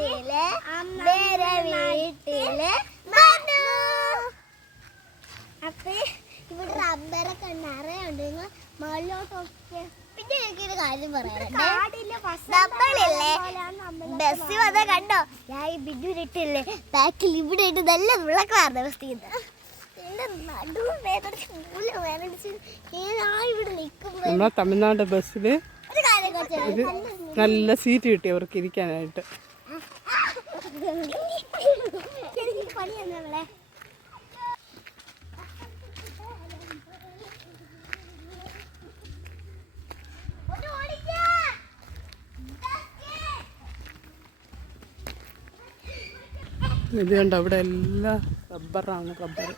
തമിഴ്നാട്ടിൽ അമ്മേരെ വീട്ടിലെ വന്നു. അപ്പൊ ഇവിടെ റബ്ബറൊക്കെ നിറയുണ്ട് നിങ്ങൾ മുകളിലോട്ട് നോക്കിയേ പിന്നെ എനിക്കൊരു കാര്യം പറയാനുണ്ട്. ബസ് വന്ന കണ്ടോ? ഞാൻ ഈ ബിജുവിനിട്ടില്ലേ? ബാക്കിൽ ഇവിടെ ഇട്ട് നല്ല വിളക്കാണ് ബസ് ചെയ്യുന്നത് നമ്മളെ തമിഴ്നാട് ബസ്സിൽ ഒരു കാര്യം കുറച്ച് നല്ല സീറ്റ് കിട്ടി അവർക്ക് ഇരിക്കാനായിട്ട്. എനിക്ക് പണിയാണ് നമ്മളെ ഇത് കണ്ട അവിടെ എല്ലാം റബ്ബറാണ് റബ്ബർ